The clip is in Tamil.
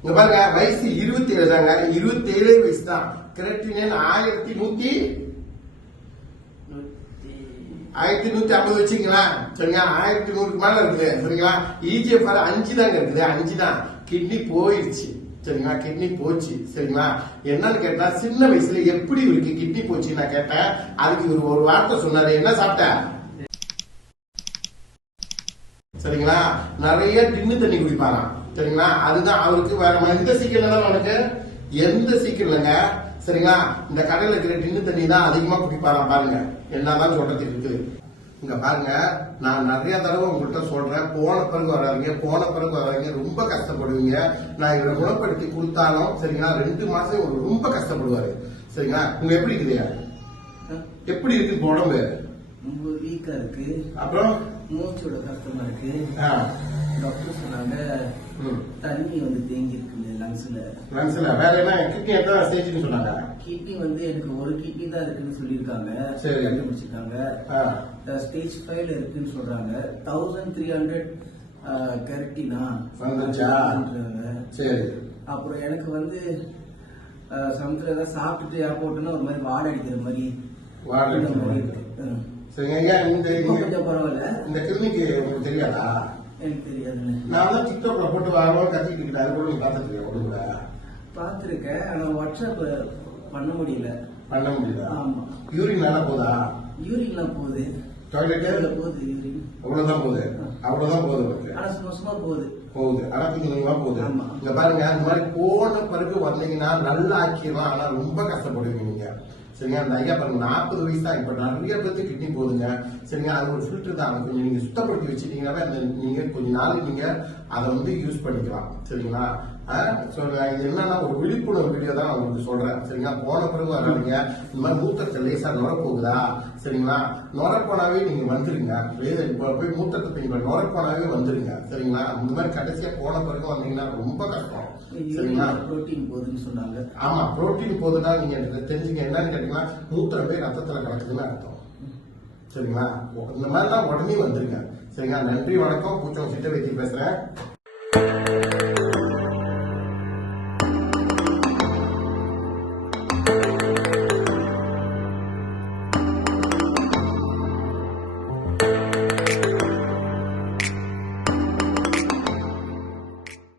இங்க பாருங்க வயசு 27 தாங்க, 27 வயசு தான். கிரெட்டினின் 1150 வச்சுங்களா, சரிங்களா? 1100 மேல இருக்குது, சரிங்களா? EGFR 5 தாங்க இருக்குது, 5 தான். கிட்னி போயிடுச்சு, சரிங்களா? கிட்னி போச்சு, சரிங்களா? என்னன்னு கேட்டா சின்ன வயசுல எப்படி இருக்கு கிட்னி போச்சு நான் கேட்டேன். அதுக்கு இவர் ஒரு வார்த்தை சொன்னாரு, என்ன சாப்பிட்ட? சரிங்களா? நிறைய டின்னு தண்ணி குடிப்பாராம், சரிங்களா? அதுதான் அவருக்கு. வேற எந்த சீக்கிரம் தான் அவனுக்கு எந்த சீக்கிரம் இல்லைங்க, சரிங்களா? இந்த கடையில இருக்கிற டின்னு தண்ணி தான் அதிகமா குடிப்பாராம். பாருங்க என்னதான் சொல்றது இருக்கு. இங்க பாருங்க, நான் நிறைய தடவை உங்கள்கிட்ட சொல்றேன், போன பிறகு வராங்க ரொம்ப கஷ்டப்படுவீங்க. நான் இவரை குணப்படுத்தி கொடுத்தாலும் சரிங்களா 2 மாசம் ரொம்ப கஷ்டப்படுவாரு, சரிங்களா? உங்க எப்படி இருக்குது, எப்படி இருக்கு உடம்பு? ரொம்ப வீக்கா இருக்கு, அப்புறம் மூச்சோட கஷ்டமா இருக்கு. டாக்டர் சொன்னாங்க தண்ணி வந்து தேங்கி இருக்கு லங்ஸ்ல. வேற என்ன கிட்னி எத்தனை ஸ்டேஜ்னு சொன்னாங்க? கிட்னி வந்து எனக்கு ஒரு கிட்னி தான் இருக்குன்னு சொல்லியிருக்காங்க, சரி கண்டுபிடிச்சிருக்காங்க. ஸ்டேஜ் 5ல இருக்குன்னு சொல்றாங்க. 1300 கரெக்டினா வந்துச்சா? சரி. அப்புறம் எனக்கு வந்து சமுத்திரம் சாப்பிட்டுட்டு ஏர்போர்ட்னா ஒரு மாதிரி வாடை அடிக்கிற மாதிரி இருக்கு. சரிங்க, கொஞ்சம் பரவாயில்ல. இந்த கிளினிக் உங்களுக்கு தெரியாதா? எனக்கு தெரியாதுன்னு நான் தான் டிக்டாக்ல போட்டு வாரம் கத்திக்கிட்டு அது கூட பாத்துருக்கேன், ஒழுங்குல பாத்துருக்கேன். ஆனா வாட்ஸ்அப் பண்ண முடியல. ஆமா. யூரின் நல்லா போதா? யூரின்லாம் போகுது, டாய்லெட்ல போகுது, யூரின் அவ்வளவுதான் போகுது. ஆனா சும்மா போகுது. ஆனா கொஞ்சமா போகுது. இங்க பாருங்க, இந்த மாதிரி போன பிறகு வந்தீங்கன்னா நல்லா ஆக்கிடலாம், ஆனா ரொம்ப கஷ்டப்படுவீங்க நீங்க, சரிங்க? அந்த ஐயா பாருங்க 40 வயசு தான், இப்ப நிறைய பேருக்கு கிட்னி போகுதுங்க, சரிங்க? அது ஒரு ஃபில்டர் தான், கொஞ்சம் நீங்க சுத்தப்படுத்தி வச்சுட்டீங்கன்னாவே அந்த நீங்க கொஞ்ச நாளைக்கு நீங்க அதை வந்து யூஸ் பண்ணிக்கலாம், சரிங்களா? இது என்னன்னா ஒரு விழிப்புணர்வு வீடியோ தான் நான் உங்களுக்கு சொல்றேன், சரிங்களா? போன பிறகு வராங்க, இந்த மாதிரி மூத்தத்தை லேசா நுர போகுதா, சரிங்களா? நுர போனாவே நீங்க வந்துருங்க, இப்ப போய் மூத்தத்தை நீங்க நுர போனாவே வந்துருங்க, சரிங்களா? இந்த மாதிரி கடைசியா போன பிறகு வந்தீங்கன்னா ரொம்ப கஷ்டம், சரிங்களா? புரோட்டீன் போகுதுன்னு சொன்னாங்க. ஆமா, புரோட்டீன் போகுதுன்னா நீங்க தெரிஞ்சுங்க என்னன்னு கேட்டீங்கன்னா மூத்திரம் போய் ரத்தத்துல கலக்குதுன்னு அர்த்தம், சரிங்களா? இந்த மாதிரி தான் உடனே வந்துருங்க, சரிங்களா? நன்றி, வணக்கம். பூச்சம் சிட்ட வைத்தி பேசுறேன்.